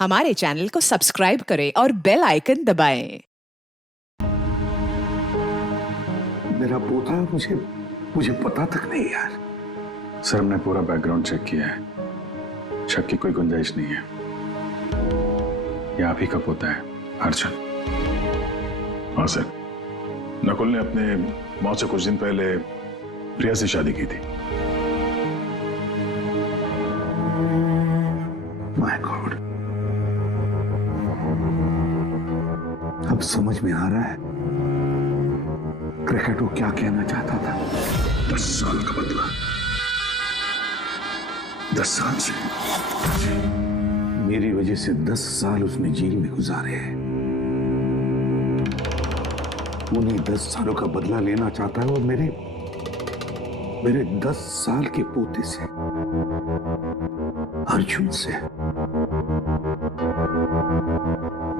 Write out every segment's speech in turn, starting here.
हमारे चैनल को सब्सक्राइब करें और बेल आइकन दबाएं। मेरा पोता मुझे मुझे पता तक नहीं यार। सर हमने पूरा बैकग्राउंड चेक किया है, शक की कोई गुंजाइश नहीं है। ये आप ही का पोता है अर्जुन। हाँ सर, नकुल ने अपने मौत से कुछ दिन पहले प्रिया से शादी की थी। माय गॉड, अब समझ में आ रहा है क्रिकेट वो क्या कहना चाहता था। 10 साल का बदला, 10 साल से मेरी वजह से 10 साल उसने जेल में गुजारे हैं। उन्हीं 10 सालों का बदला लेना चाहता है और मेरे 10 साल के पोते से, अर्जुन से।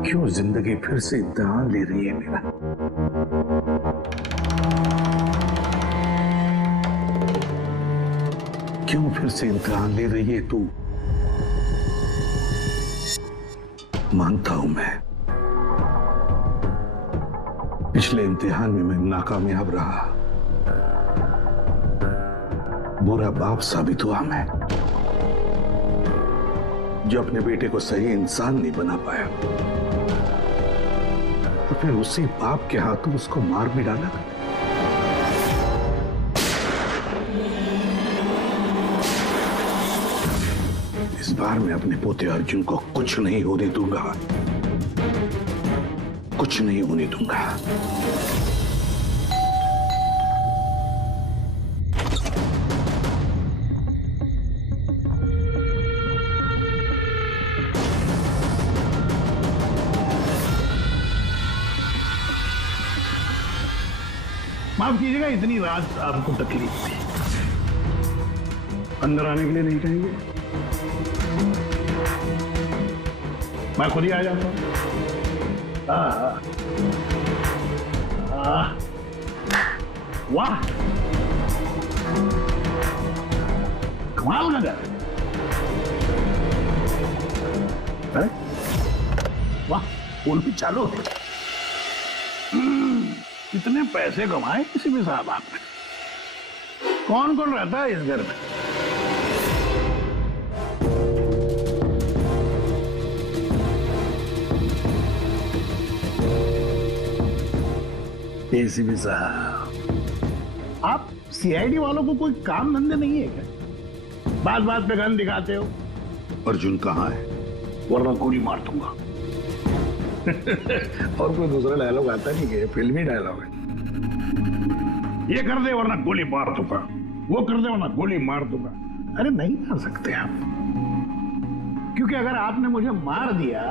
क्यों जिंदगी फिर से इम्तिहान ले रही है मेरा? क्यों फिर से इम्तिहान ले रही है तू? मानता हूं मैं, पिछले इम्तिहान में मैं नाकामयाब रहा, बुरा बाप साबित हुआ मैं, जो अपने बेटे को सही इंसान नहीं बना पाया। और फिर उसी बाप के हाथों उसको मार भी डाला। इस बार मैं अपने पोते अर्जुन को कुछ नहीं होने दूंगा, कुछ नहीं होने दूंगा। माफ कीजिएगा, इतनी रात आपको तकलीफ थी। अंदर आने के लिए नहीं कहेंगे? मैं खुद ही आ जाता हूँ। वाह, कमाल का घर है। वाह, फोन भी चालू है। कितने पैसे कमाए किसी भी साहब आपने? कौन कौन रहता है इस घर में? एसीपी साहब, आप सीआईडी वालों को कोई काम धंधे नहीं है क्या? बात बात पे गन दिखाते हो। अर्जुन कहाँ है? वरना गोली मार दूंगा। और कोई दूसरा डायलॉग आता नहीं है, फिल्मी डायलॉग है। ये कर दे वरना गोली मार दूंगा, वो कर दे वरना गोली मार दूंगा। अरे नहीं मार सकते आप, क्योंकि अगर आपने मुझे मार दिया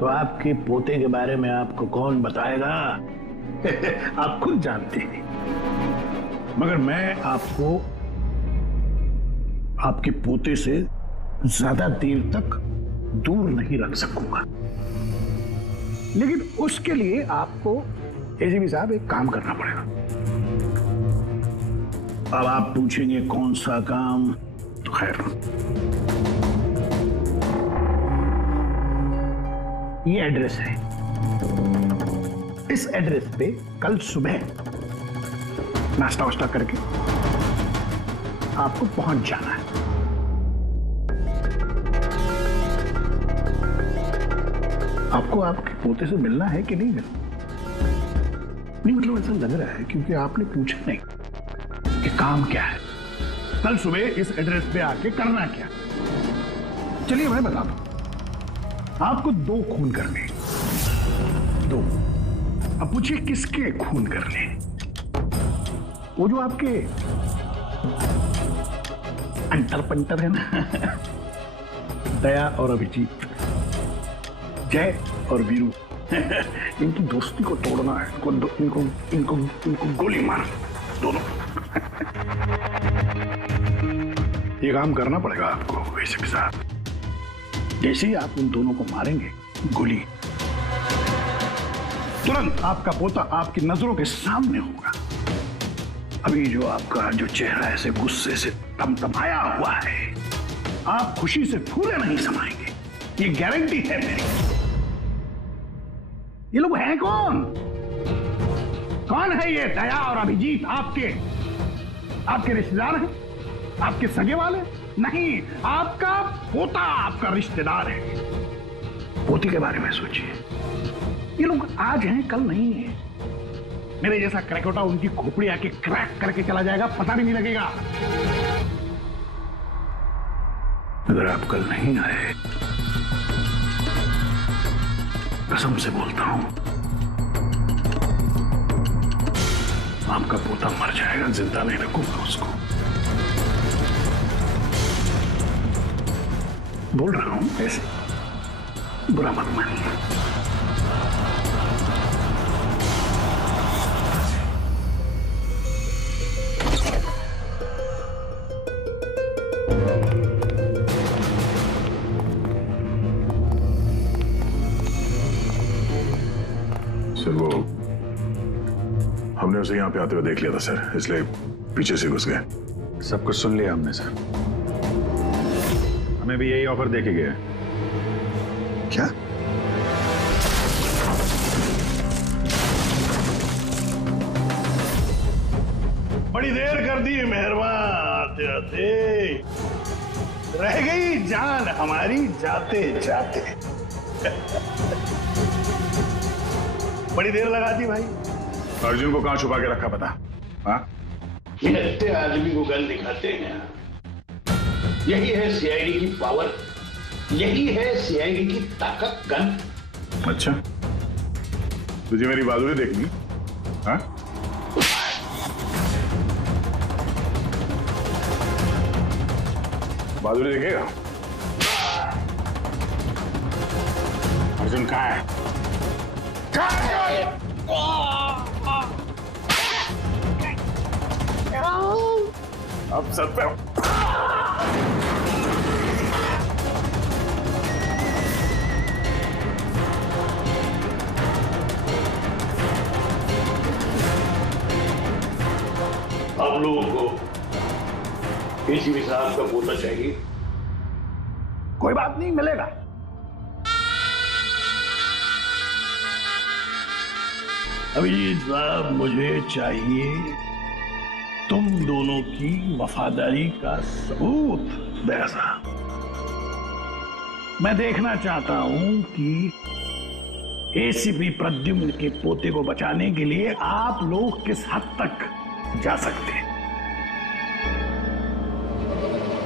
तो आपके पोते के बारे में आपको कौन बताएगा? आप खुद जानते हैं। मगर मैं आपको आपके पोते से ज्यादा देर तक दूर नहीं रख सकूंगा। लेकिन उसके लिए आपको एसीपी साहब एक काम करना पड़ेगा। अब आप पूछेंगे कौन सा काम? तो खैर, ये एड्रेस है। इस एड्रेस पे कल सुबह नाश्ता वाश्ता करके आपको पहुंच जाना है। आपको आपके पोते से मिलना है कि नहीं मिलना? नहीं, मतलब ऐसा लग रहा है क्योंकि आपने पूछा नहीं कि काम क्या है, कल सुबह इस एड्रेस पे आके करना क्या। चलिए मैं बताता हूं। आपको 2 खून करने, 2। अब पूछिए किसके खून करने? वो जो आपके अंतर पंटर है ना, दया और अभिजीत, जय और वीरू, इनकी दोस्ती को तोड़ना है। इनको गोली मार दोनों। ये काम करना पड़ेगा आपको वैसे के साथ। जैसे ही आप उन दोनों को मारेंगे गोली, तुरंत आपका पोता आपकी नजरों के सामने होगा। अभी जो आपका जो चेहरा ऐसे गुस्से से तमतमाया हुआ है, आप खुशी से फूले नहीं समाएंगे, ये गारंटी है मेरी। ये लोग हैं कौन? कौन है ये दया और अभिजीत? आपके रिश्तेदार हैं? आपके सगे वाले? नहीं, आपका पोता आपका रिश्तेदार है। पोती के बारे में सोचिए। ये लोग आज हैं कल नहीं है। मेरे जैसा क्रैकोटा उनकी खोपड़ी आके क्रैक करके चला जाएगा, पता भी नहीं लगेगा। अगर आप कल नहीं आए, कसम से बोलता हूं, आपका पोता मर जाएगा, जिंदा नहीं रखूंगा उसको। बोल रहा हूं ऐसे, बुरा मत मानिए। सर वो हमने उसे यहाँ पे आते हुए देख लिया था सर, इसलिए पीछे से घुस गए। सब कुछ सुन लिया हमने सर। हमें भी यही ऑफर देके गया। क्या? बड़ी देर कर दी मेहरबान, आते आते रह गई जान हमारी जाते जाते। बड़ी देर लगा दी भाई। अर्जुन को कहां छुपा के रखा पता? हाँ, निहत्ते आदमी को गन दिखाते हैं। यही है सीआईडी की पावर, यही है सीआईडी की ताकत। गन। अच्छा, तुझे मेरी बहादुरी देखनी? हाँ, बहादुरी देखेगा? अर्जुन कहाँ है? अब सर पे आप लोगों को एसीपी साहब का पोता चाहिए? कोई बात नहीं, मिलेगा। अभिजीत साहब, मुझे चाहिए तुम दोनों की वफादारी का सबूत। दया साहब, मैं देखना चाहता हूं कि एसीपी प्रद्युम्न के पोते को बचाने के लिए आप लोग किस हद तक जा सकते हैं।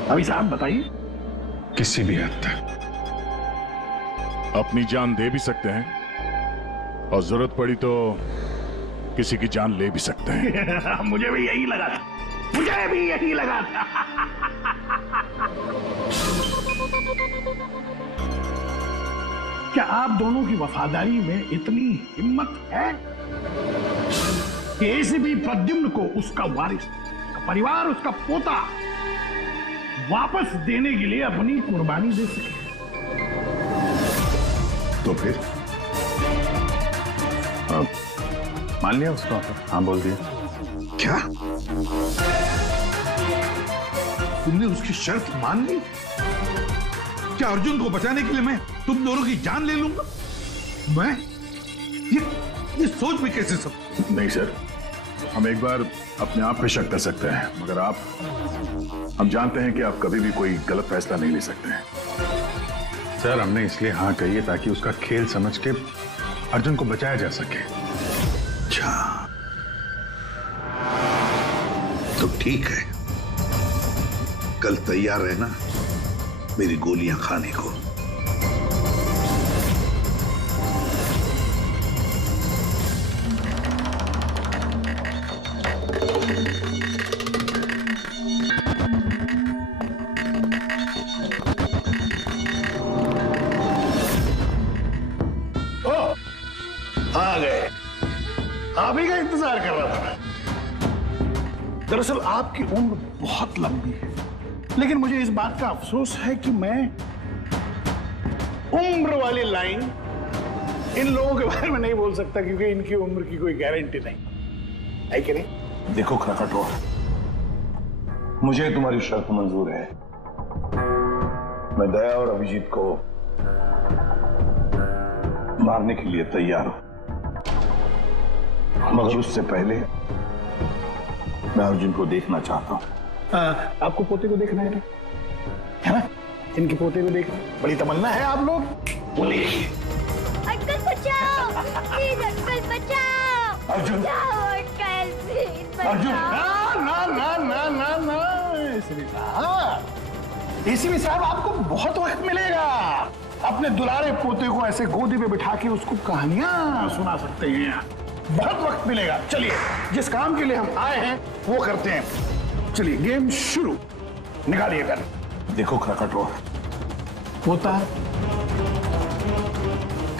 अभी साहब बताइए। किसी भी हद तक अपनी जान दे भी सकते हैं और जरूरत पड़ी तो किसी की जान ले भी सकते हैं। मुझे भी यही लगा था, मुझे भी यही लगा था। क्या आप दोनों की वफादारी में इतनी हिम्मत है कि एसीपी प्रद्युम्न को उसका वारिस, उसका परिवार, उसका पोता वापस देने के लिए अपनी कुर्बानी दे सके? तो फिर मान लिया उसका ऑफर? हाँ, बोल दिया। क्या? तुमने उसकी शर्त मान ली? क्या अर्जुन को बचाने के लिए मैं तुम दोनों की जान ले लूंगा? मैं ये सोच भी कैसे सब? नहीं सर, हम एक बार अपने आप पे शक कर सकते हैं, मगर हम जानते हैं कि आप कभी भी कोई गलत फैसला नहीं ले सकते हैं। सर, हमने इसलिए हाँ कही है ताकि उसका खेल समझ के अर्जुन को बचाया जा सके। अच्छा, तो ठीक है, कल तैयार रहना मेरी गोलियां खाने को। आ गए, आप ही का इंतजार कर रहा था। दरअसल आपकी उम्र बहुत लंबी है, लेकिन मुझे इस बात का अफसोस है कि मैं उम्र वाली लाइन इन लोगों के बारे में नहीं बोल सकता, क्योंकि इनकी उम्र की कोई गारंटी नहीं है कि नहीं? देखो खटवा, मुझे तुम्हारी शर्त मंजूर है, मैं दया और अभिजीत को मारने के लिए तैयार हूं, मगर उससे पहले मैं अर्जुन को देखना चाहता हूं। आपको पोते को देखना है ना? इनके पोते को देखना बड़ी तमन्ना है आप लोग। बोलिए अंकल बचाओ, प्लीज अंकल बचाओ। अर्जुन, बचाओ अंकल, प्लीज अर्जुन, बचाओ। ना ना ना ना ना ना, एसीपी साहब आपको बहुत वक्त मिलेगा। अपने दुलारे पोते को ऐसे गोदी में बिठा के उसको कहानियां सुना सकते हैं। बहुत वक्त मिलेगा। चलिए, जिस काम के लिए हम आए हैं वो करते हैं। चलिए, गेम शुरू। निकालिए गन। देखो खरकटो, पोता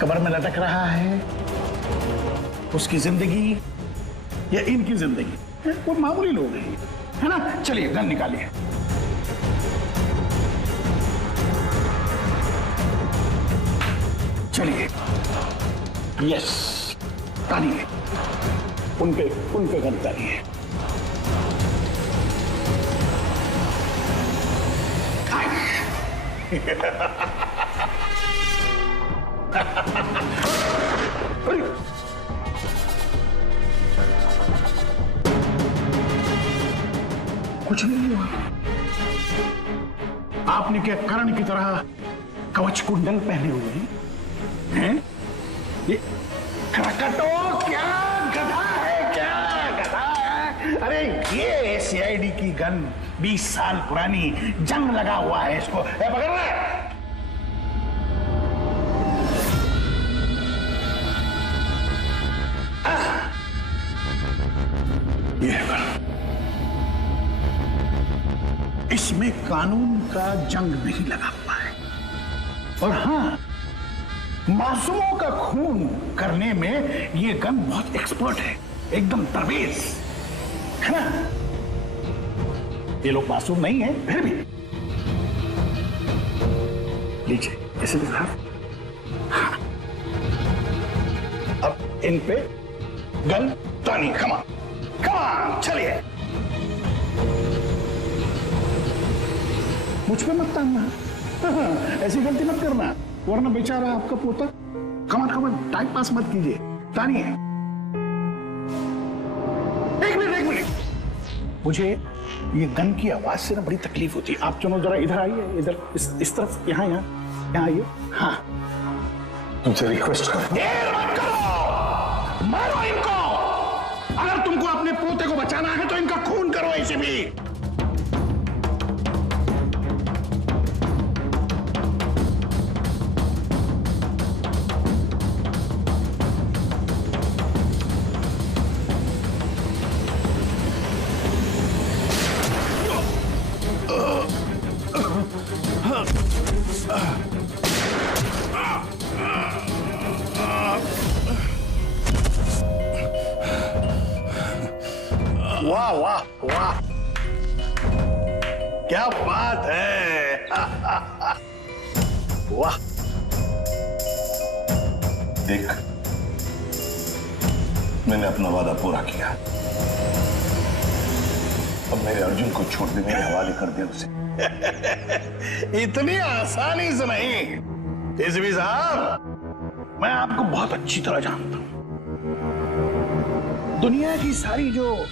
कमर में लटक रहा है। उसकी जिंदगी या इनकी जिंदगी, वो मामूली लोग हैं, है ना? चलिए, गन निकालिए। चलिए, यस, तालिए। उनके गन तालिए। कुछ नहीं हुआ। आपने क्या कर्ण की तरह कवच कुंडल पहने हुए हैं? ये खरकटो क्या गधा है? क्या गधा है? अरे ये सीआईडी की गन 20 साल पुरानी, जंग लगा हुआ है इसको। पकड़ रहा है? ये है गन। इसमें कानून का जंग नहीं लगा हुआ है। और हाँ, मासूमों का खून करने में ये गन बहुत एक्सपर्ट है, एकदम दरवेज है ना? ये लोग मासूम नहीं है, फिर भी लीजिए इसे दिखा। हाँ, अब इन पे गन तानी। कमान कमान, चलिए। मुझ पे मत तानना, ऐसी गलती मत करना, वरना बेचारा आपका पोता। कमान कमान, टाइम पास मत कीजिए, तानिए। एक मिनट, मुझे ये गन की आवाज से ना बड़ी तकलीफ होती है। आप दोनों जरा इधर आइए, इधर इस तरफ, यहाँ आइए। हाँ, तुमसे रिक्वेस्ट कर, देर मत करो, मारो इनको। अगर तुमको अपने पोते को बचाना है तो इनका खून करो। ऐसे भी वाह वाह वाह, क्या बात है। वाह, देख, मैंने अपना वादा पूरा किया। अब मेरे अर्जुन को छोड़ दे, मेरे हवाले कर दे उसे। इतनी आसानी से नहीं एसीपी साहब, मैं आपको बहुत अच्छी तरह जानता हूं। दुनिया की सारी जो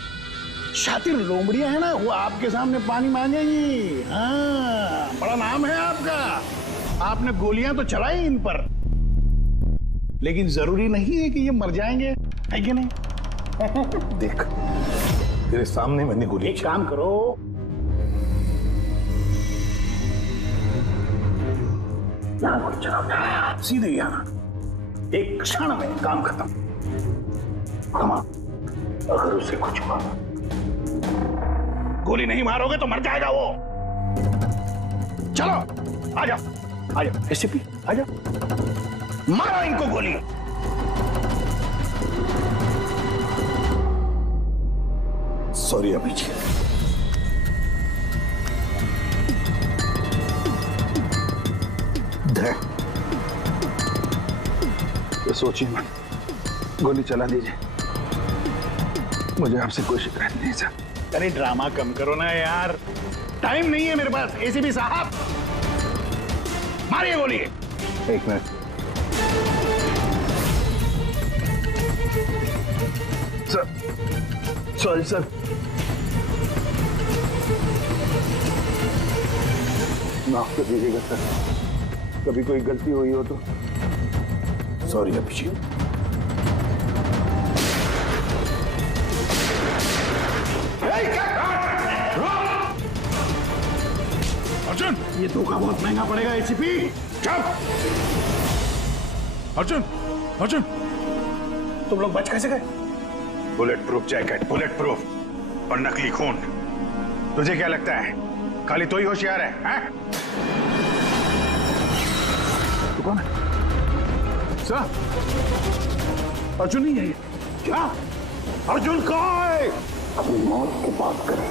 शातिर लोमड़ियां है ना, वो आपके सामने पानी मांगेंगी। हाँ, बड़ा नाम है आपका। आपने गोलियां तो चलाई इन पर, लेकिन जरूरी नहीं है कि ये मर जाएंगे, है कि नहीं? देख, तेरे सामने मैंने गोली। एक काम करो, यहां गोली चलाओ, सीधे यहां। एक क्षण में काम खत्म। कमा, अगर उसे कुछ हुआ, गोली नहीं मारोगे तो मर जाएगा वो। चलो, आ जाओ एसीपी, आ जाओ, मारो इनको गोली। सॉरी अभिजीत, तो सोचिए मत, गोली चला दीजिए। मुझे आपसे कोई शिकायत नहीं सर। अरे ड्रामा कम करो ना यार, टाइम नहीं है मेरे पास। एसीपी साहब, मारिए गोली। एक मिनट। Sir, sorry sir. माफ कर दीजिएगा सर, कभी कोई गलती हुई हो तो। सॉरी अभिषेक। अर्जुन, ये धोखा बहुत महंगा पड़ेगा एसीपी। चुप। अर्जुन, अर्जुन, तुम लोग बच कैसे गए? Bullet proof jacket, bullet proof और नकली खून। तुझे क्या लगता है खाली तो ही होशियार है, हैं? तू कौन है? सर, अर्जुन नहीं है ये। क्या? अर्जुन कहाँ है? अपनी मौत की बात करें।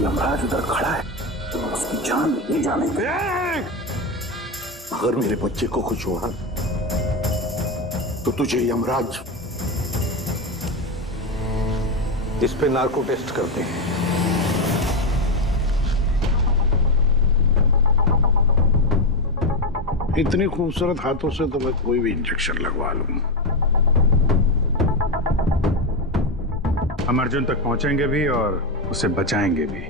यमराज उधर खड़ा है, तो उसकी जान नहीं जानेंगे। अगर मेरे बच्चे को कुछ हुआ तो तुझे यमराज इस पे नार्को टेस्ट करते हैं। इतनी खूबसूरत हाथों से तो मैं कोई भी इंजेक्शन लगवा लूं। हम अर्जुन तक पहुंचेंगे भी और उसे बचाएंगे भी।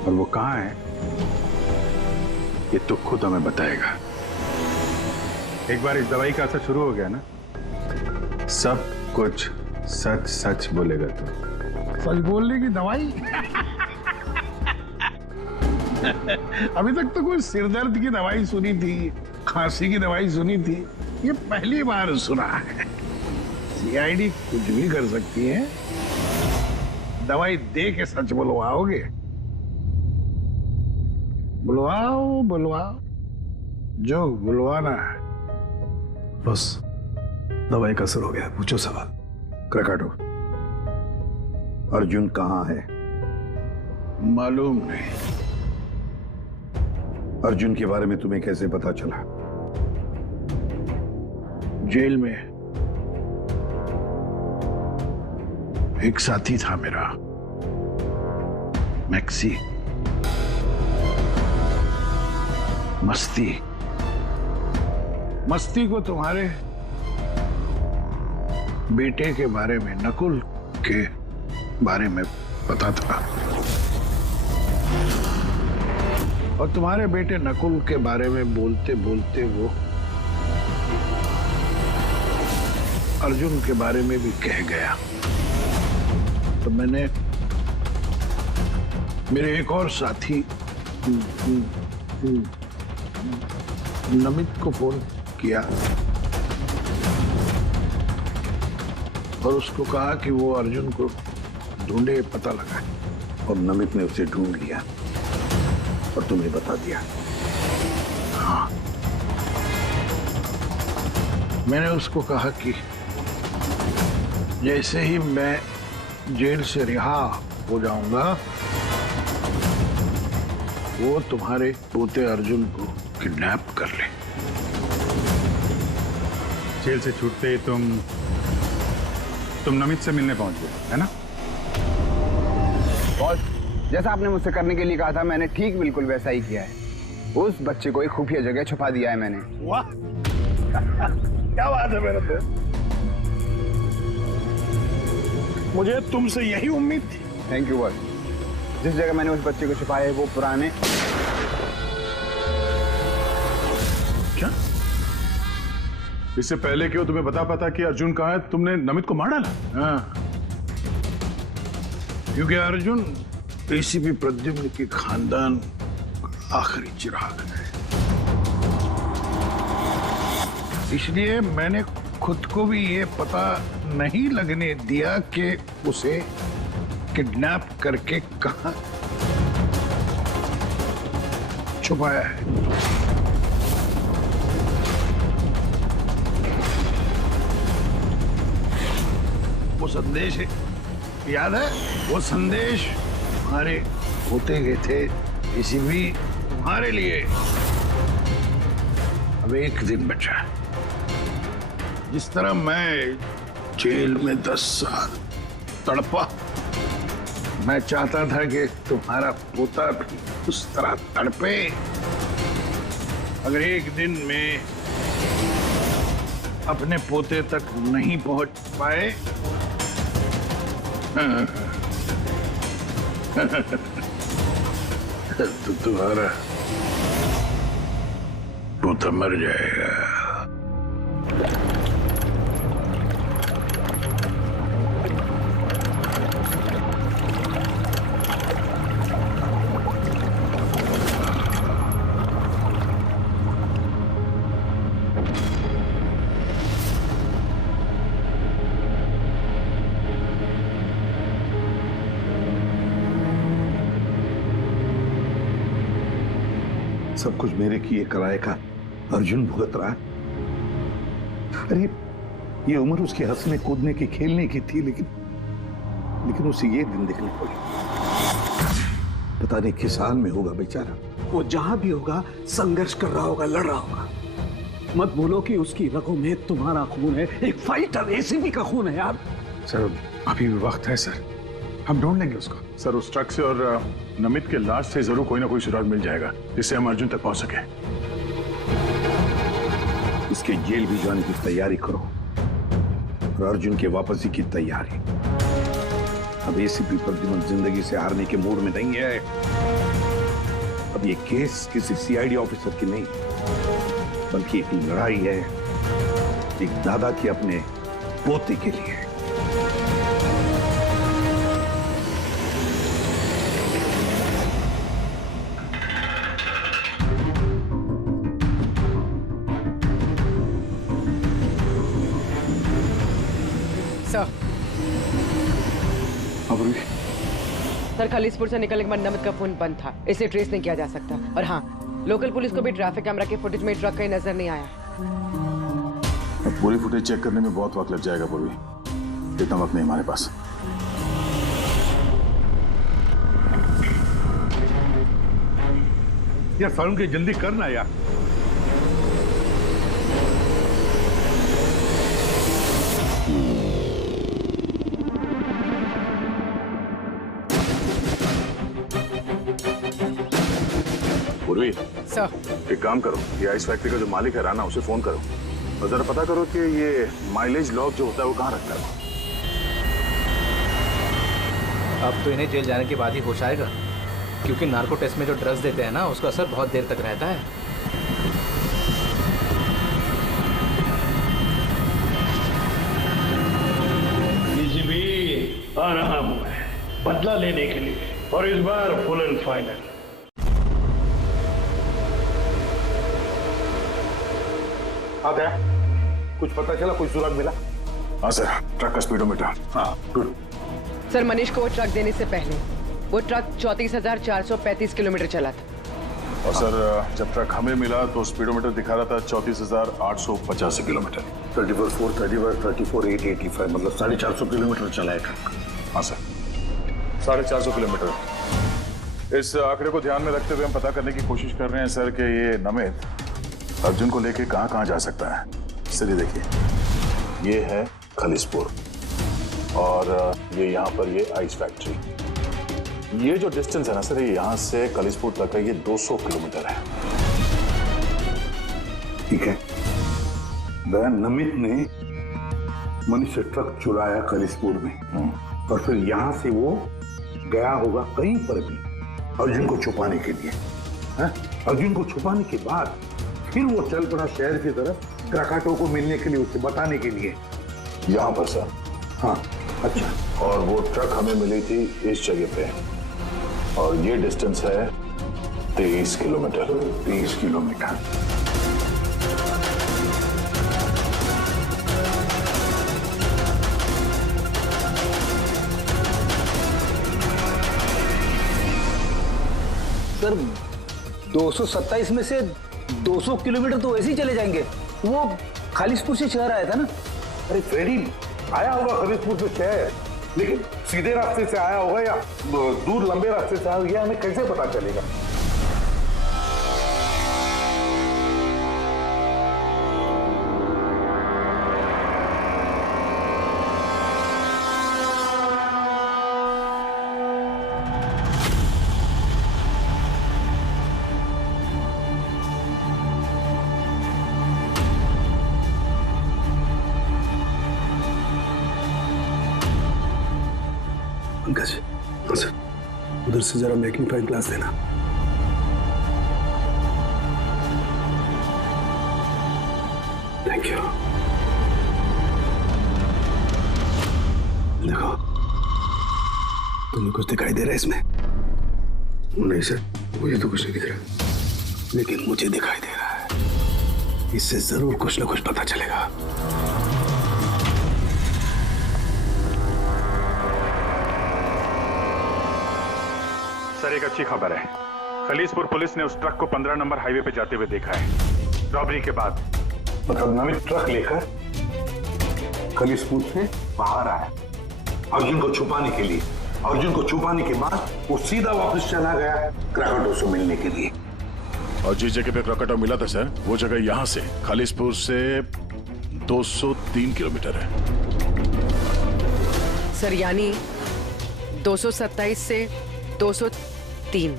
और वो कहाँ है ये तो खुद हमें बताएगा। एक बार इस दवाई का असर शुरू हो गया ना, सब कुछ सच सच बोलेगा तू। सच बोलने की दवाई? अभी तक तो कोई सिरदर्द की दवाई सुनी थी, खांसी की दवाई सुनी थी, ये पहली बार सुना है। सीआईडी कुछ भी कर सकती है। दवाई दे के सच बुलवाओगे? बुलवाओ बुलवाओ, जो बुलवाना है। बस दवाई का असर हो गया, पूछो सवाल। क्रकाटो, अर्जुन कहाँ है? मालूम नहीं। अर्जुन के बारे में तुम्हें कैसे पता चला? जेल में एक साथी था मेरा, मैक्सी। मस्ती को तुम्हारे बेटे के बारे में, नकुल के बारे में पता था, और तुम्हारे बेटे नकुल के बारे में बोलते बोलते वो अर्जुन के बारे में भी कह गया। तो मैंने मेरे एक और साथी नमित को फोन किया और उसको कहा कि वो अर्जुन को ढूंढे, पता लगा। और नमित ने उसे ढूंढ लिया और तुम्हें बता दिया। हाँ, मैंने उसको कहा कि जैसे ही मैं जेल से रिहा हो जाऊंगा, वो तुम्हारे पोते अर्जुन को किडनैप कर ले। जेल से छूटते ही तुम नमित से मिलने पहुंच गए, है ना? बॉस, जैसा आपने मुझसे करने के लिए कहा था, मैंने ठीक बिल्कुल वैसा ही किया है। उस बच्चे को एक खुफिया जगह छुपा दिया है मैंने। वाह, क्या बात है मेरे दोस्त। मुझे तुमसे यही उम्मीद थी। Thank you boss. जिस जगह मैंने उस बच्चे को छुपाया है वो पुराने। क्या? इससे पहले क्यों तुम्हें पता कि अर्जुन कहाँ है, तुमने नमित को मार डाला? हाँ, क्योंकि अर्जुन एसीपी प्रद्युम्न के खानदान का आखिरी चिराग है। इसलिए मैंने खुद को भी ये पता नहीं लगने दिया कि उसे किडनैप करके कहां छुपाया है। वो संदेश याद है? वो संदेश हमारे होते गए थे, इसी भी तुम्हारे लिए। अब एक दिन बचा है। जिस तरह मैं जेल में 10 साल तड़पा, मैं चाहता था कि तुम्हारा पोता भी उस तरह तड़पे। अगर एक दिन में अपने पोते तक नहीं पहुंच पाए तो तुम्हारा पोता मर जाएगा। सब कुछ मेरे किए कराए का अर्जुन भुगत रहा है। अरे ये उम्र उसके हंसने कूदने की खेलने की थी, लेकिन उसे ये दिन देखने पड़े। पता नहीं किस हाल में होगा बेचारा। वो जहां भी होगा संघर्ष कर रहा होगा, लड़ रहा होगा। मत भूलो कि उसकी रगों में तुम्हारा खून है, एक फाइटर एसीपी का खून है यार। सर अभी भी वक्त है सर, हम ढूंढ लेंगे उसको। सर उस ट्रक से और नमित के लाश से जरूर कोई ना कोई सुराग मिल जाएगा जिससे हम अर्जुन तक पहुंच सके। इसके जेल भी जाने की तैयारी करो और अर्जुन के वापसी की तैयारी। अब एसीपी प्रद्युमन जिंदगी से हारने के मूड में नहीं है। अब ये केस किसी सीआईडी ऑफिसर की नहीं, बल्कि एक लड़ाई है एक दादा के अपने पोते के लिए। सर खालिसपुर से निकलने के बाद नमित का फोन बंद था, इसे ट्रेस नहीं किया जा सकता। और हाँ, लोकल पुलिस को भी ट्रैफिक कैमरा के फुटेज में ट्रक कहीं नजर नहीं आया। अब पूरी फुटेज चेक करने में बहुत वक्त लग जाएगा पूर्वी, इतना वक्त नहीं हमारे पास। यार फारून के जल्दी करना यार। पूर्वी सर एक काम करो, ये आइस फैक्ट्री का जो मालिक है राना, उसे फोन करो और जरा पता करो कि ये माइलेज लॉग जो होता है वो कहाँ रखता है। अब तो इन्हें जेल जाने के बाद ही होश आएगा, क्योंकि नार्को टेस्ट में जो ड्रग्स देते हैं ना, उसका असर बहुत देर तक रहता है। डीजीपी आ रहा हूं मैं बदला लेने के लिए, और इस बार फुल एंड फाइनल। आ गया? कुछ पता चला, कोई सुराग मिला? हाँ सर, ट्रक का स्पीडोमीटर। हाँ गुड। सर मनीष को वो ट्रक देने से पहले वो ट्रक 34,435 किलोमीटर चला था। और सर जब ट्रक हमें मिला तो स्पीडोमीटर दिखा रहा था 34,885 किलोमीटर। 34,885 मतलब 450 किलोमीटर चला है ट्रक। हाँ सर, 450 किलोमीटर। इस आंकड़े को ध्यान में रखते हुए हम पता करने की कोशिश कर रहे हैं सर कि ये नमित अर्जुन को लेके कहाँ कहाँ जा सकता है। सर ये देखिए, ये है खालिसपुर और ये यहाँ पर ये आइस फैक्ट्री। ये जो डिस्टेंस है ना सर, ये यहाँ से खालिसपुर तक का ये 200 किलोमीटर है। ठीक है, नमित ने मनीष से ट्रक चुराया खालिसपुर में और फिर यहाँ से वो गया होगा कहीं पर भी अर्जुन को छुपाने के लिए। अर्जुन को छुपाने के बाद फिर वो चल पड़ा शहर की तरफ क्रकाटो को मिलने के लिए, उसे बताने के लिए। यहाँ पर सर? हाँ। अच्छा। और वो ट्रक हमें मिली थी इस जगह पे और ये डिस्टेंस है 23 किलोमीटर। 23 किलोमीटर। सर 227 में से 200 किलोमीटर तो ऐसे ही चले जाएंगे। वो खालिसपुर से शहर आया था ना। अरे फ्रेडी आया होगा खालिसपुर से शहर, लेकिन सीधे रास्ते से आया होगा या दूर लंबे रास्ते से आया होगा, ये हमें कैसे पता चलेगा? उसे जरा मैग्नीफाइंग ग्लास देना। Thank you. देखो, तुम्हें कुछ दिखाई दे रहा है इसमें? नहीं सर, मुझे तो कुछ नहीं दिख रहा, लेकिन मुझे दिखाई दे रहा है। इससे जरूर कुछ ना कुछ पता चलेगा। सर, एक अच्छी खबर है। खलीसपुर पुलिस ने उस ट्रक को 15 नंबर हाईवे पे जाते हुए देखा है, रॉबरी के बाद। मतलब नमित ट्रक लेकर खलीसपुर से बाहर आया अर्जुन को छुपाने के लिए। अर्जुन को छुपाने के बाद वो सीधा वापस चला गया क्रैकेटो से मिलने के लिए। और जिस जगह पे क्रैकेटो मिला था सर, वो जगह यहाँ से खलीसपुर से 203 किलोमीटर है। सर यानी 227 से 203,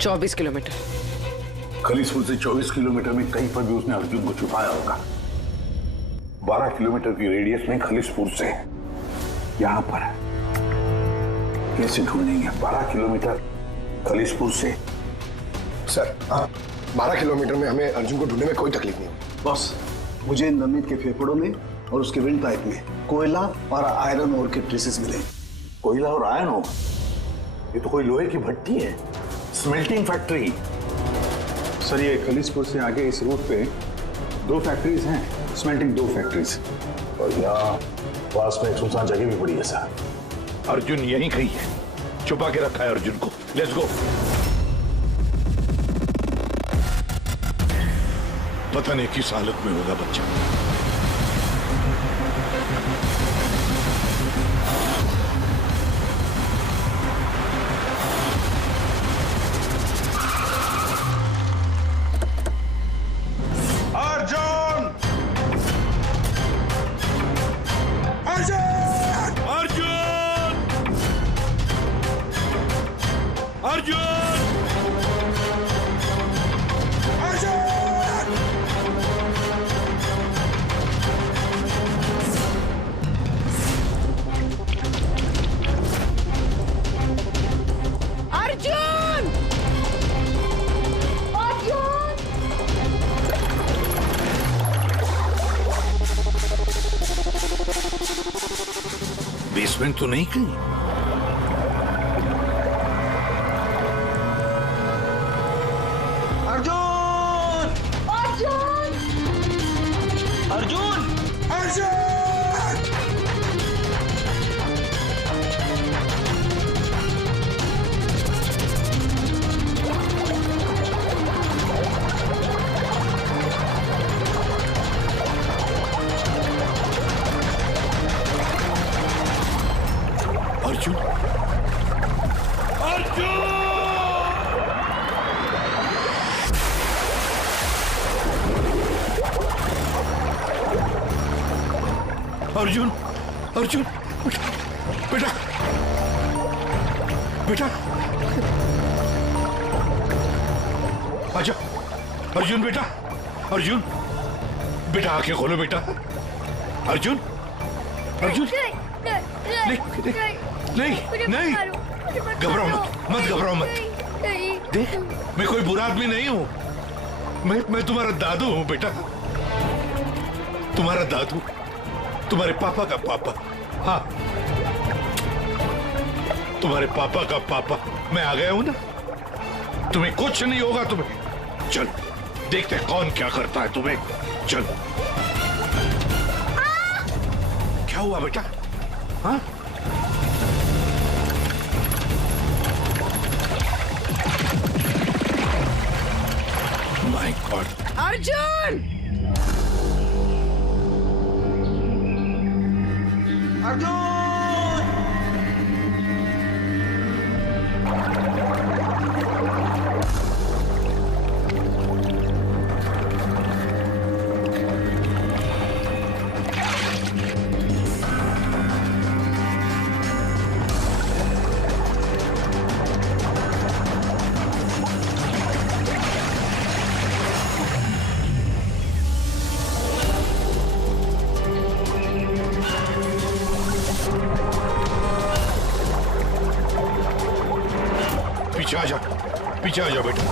24 किलोमीटर। खलीसपुर से 24 किलोमीटर में कहीं पर भी उसने अर्जुन को छुपाया होगा। 12 किलोमीटर की रेडियस में खलीसपुर से यहां पर है। कैसे ढूंढेंगे 12 किलोमीटर खलीसपुर से? सर, 12 किलोमीटर में हमें अर्जुन को ढूंढने में कोई तकलीफ नहीं होगी। बॉस, मुझे नमित के फेफड़ों में और उसके विंड पाइप में कोयला और आयरन ओर के ट्रेसेस मिले। कोयला और आयरन ओर? ये तो कोई लोहे की भट्टी है, स्मेल्टिंग फैक्ट्री। सर, ये खलीसपुर से आगे इस रूट पे 2 फैक्ट्रीज हैं, स्मेल्टिंग 2 फैक्ट्रीज। और यहाँ पास में एक सुनसान जगह भी पड़ी है सर। अर्जुन यहीं कहीं है, छुपा के रखा है अर्जुन को। Let's go. पता नहीं किस हालत में होगा बच्चा। बेसमेंट तो नहीं कहीं? अर्जुन! अर्जुन! अर्जुन! अर्जुन! अर्जुन! अर्जुन! अर्जुन! बेटा! बेटा! आजा! अर्जुन बेटा! अर्जुन! बेटा आंखें खोलो बेटा! अर्जुन! अर्जुन! नहीं घबराओ मत घबराओ मत। देख, मैं कोई बुरा आदमी नहीं हूं। मैं तुम्हारा दादू हूं बेटा, तुम्हारा दादू, तुम्हारे पापा का पापा। हाँ, तुम्हारे पापा का पापा। मैं आ गया हूं ना, तुम्हें कुछ नहीं होगा। तुम्हें चल देखते हैं कौन क्या करता है तुम्हें। चल। क्या हुआ बेटा? हाँ, माय गॉड। अर्जुन! अर्जुन! पीछे आ जा, पीछे आ जा बेटा।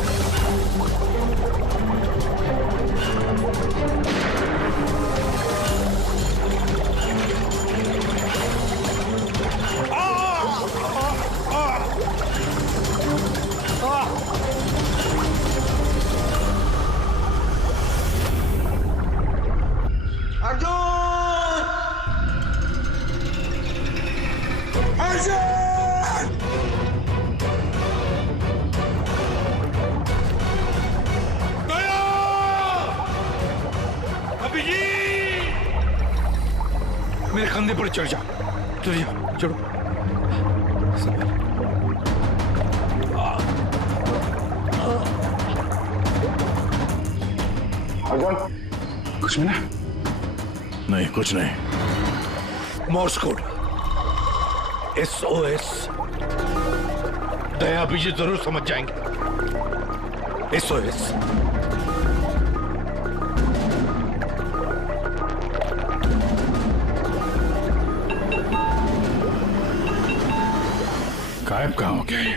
मेरे कंधे पर चढ़ जा, चढ़ जा, चढ़ो। अर्जुन, कुछ मिला? नहीं, कुछ नहीं। Moore's code SOS। दया भी जरूर समझ जाएंगे। SOS। गायब कहाँ हो गया ये?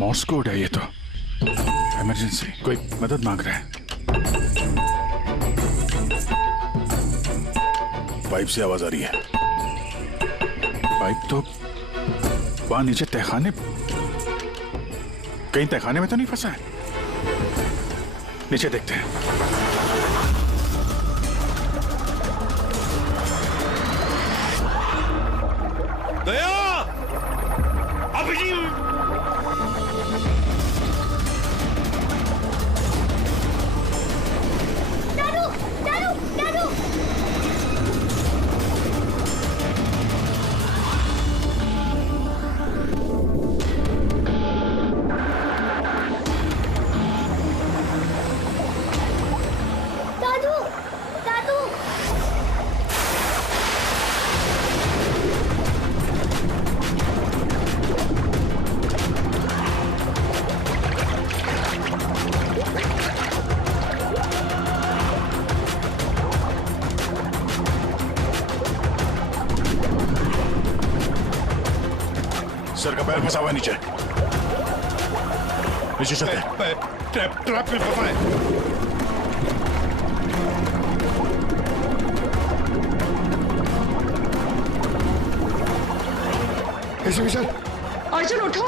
मॉर्स कोड है ये तो। इमरजेंसी, कोई मदद मांग रहा है। पाइप से आवाज आ रही है। पाइप तो वहां नीचे तहखाने, कहीं तहखाने में तो नहीं फंसा है? नीचे देखते हैं। दया, अभिजीत, दारू, दारू, दारू। दादू, दादू। सर का पैर फंसा हुआ है नीचे। नीचे चलते हैं। ट्रैप में फंसा है। ऐसे भी सर। अर्जुन उठो।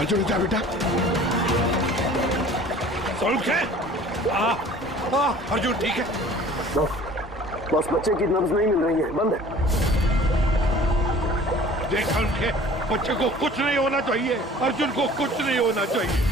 अर्जुन उठा बेटा। सॉल्व है। अर्जुन ठीक है। बस बच्चे की नब्ज नहीं मिल रही है, बंद है। देखा उनके बच्चे को कुछ नहीं होना चाहिए, अर्जुन को कुछ नहीं होना चाहिए।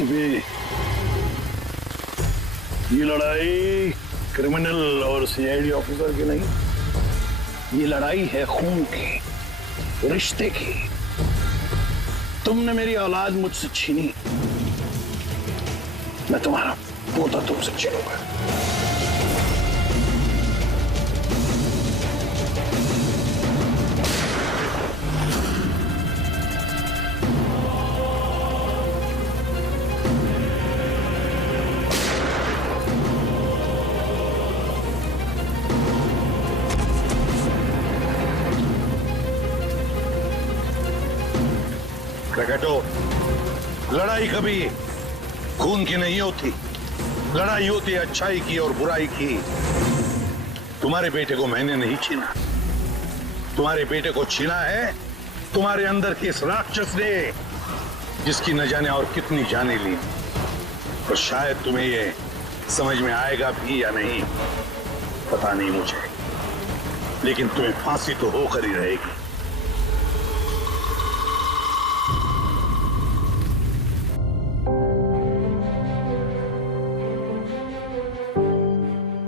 एसीपी, ये लड़ाई क्रिमिनल और सीआईडी ऑफिसर की नहीं, ये लड़ाई है खून की, रिश्ते की। तुमने मेरी औलाद मुझसे छीनी, मैं तुम्हारा पोता तुमसे छीनूंगा। प्रकटो, लड़ाई कभी खून की नहीं होती, लड़ाई होती है अच्छाई की और बुराई की। तुम्हारे बेटे को मैंने नहीं छीना, तुम्हारे बेटे को छीना है तुम्हारे अंदर के इस राक्षस ने, जिसकी न जाने और कितनी जाने ली। और शायद तुम्हें ये समझ में आएगा भी या नहीं पता नहीं मुझे, लेकिन तुम्हें फांसी तो होकर ही रहेगी।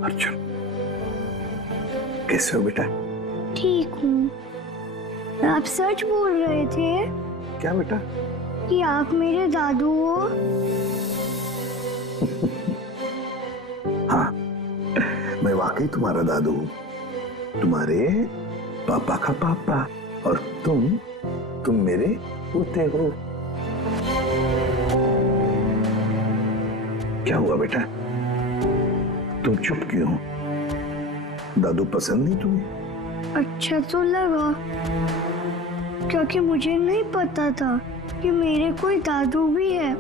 अर्जुन, कैसे हो बेटा? ठीक हूँ। आप सच बोल रहे थे क्या बेटा? कि आप मेरे दादू हो? हाँ, मैं वाकई तुम्हारा दादू हूँ, तुम्हारे पापा का पापा, और तुम मेरे पोते हो। क्या हुआ बेटा, तुम चुप क्यों हो? दादू पसंद नहीं तुम्हें? अच्छा तो लगा, क्योंकि मुझे नहीं पता था कि मेरे कोई दादू भी है।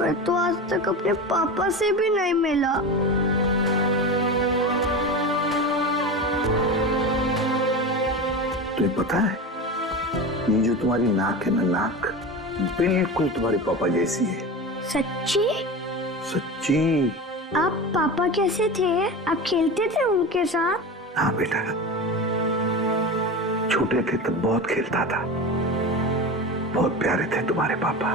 मैं तो आज तक अपने पापा से भी नहीं मिला। तुम्हें पता है, ये जो तुम्हारी नाक है ना, नाक बिल्कुल तुम्हारे पापा जैसी है। सच्ची? सच्ची। आप पापा कैसे थे? आप खेलते थे उनके साथ? हाँ बेटा, छोटे थे तब बहुत खेलता था, बहुत प्यारे थे तुम्हारे पापा।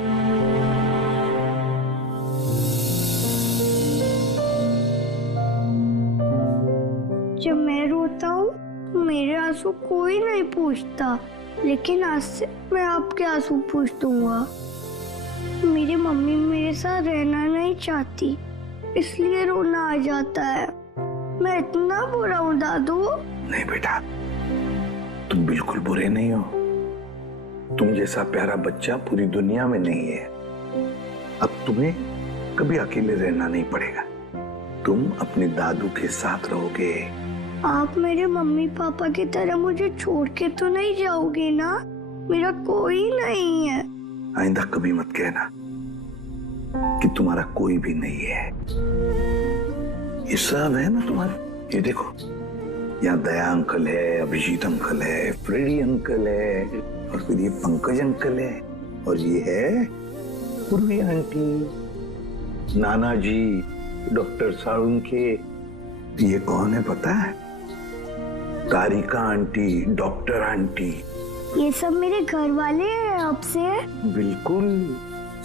जब मैं रोता हूँ तो मेरे आंसू कोई नहीं पूछता, लेकिन आज से मैं आपके आंसू पूछ दूंगा। मेरी मम्मी मेरे साथ रहना नहीं चाहती, इसलिए रोना आ जाता है। मैं इतना बुरा हूँ दादू? नहीं बेटा, तुम बिल्कुल बुरे नहीं हो। तुम जैसा प्यारा बच्चा पूरी दुनिया में नहीं है। अब तुम्हें कभी अकेले रहना नहीं पड़ेगा, तुम अपने दादू के साथ रहोगे। आप मेरे मम्मी पापा की तरह मुझे छोड़ के तो नहीं जाओगे ना? मेरा कोई नहीं है। आइंदा कभी मत कहना कि तुम्हारा कोई भी नहीं है। ये सब है ना तुम्हारा। ये देखो, यहाँ दया अंकल है, अभिजीत अंकल है, फ्रेडी अंकल है, और फिर ये पंकज अंकल है, और ये है पूर्वी आंटी, नाना जी, डॉक्टर साउन के। ये कौन है पता है? तारिका आंटी, डॉक्टर आंटी। ये सब मेरे घर वाले हैं आपसे? बिल्कुल,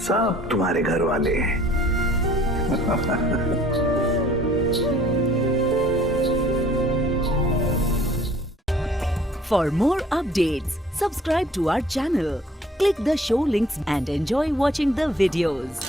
सब तुम्हारे घर वाले हैं। For more updates, subscribe to our channel, click the show links and enjoy watching the videos.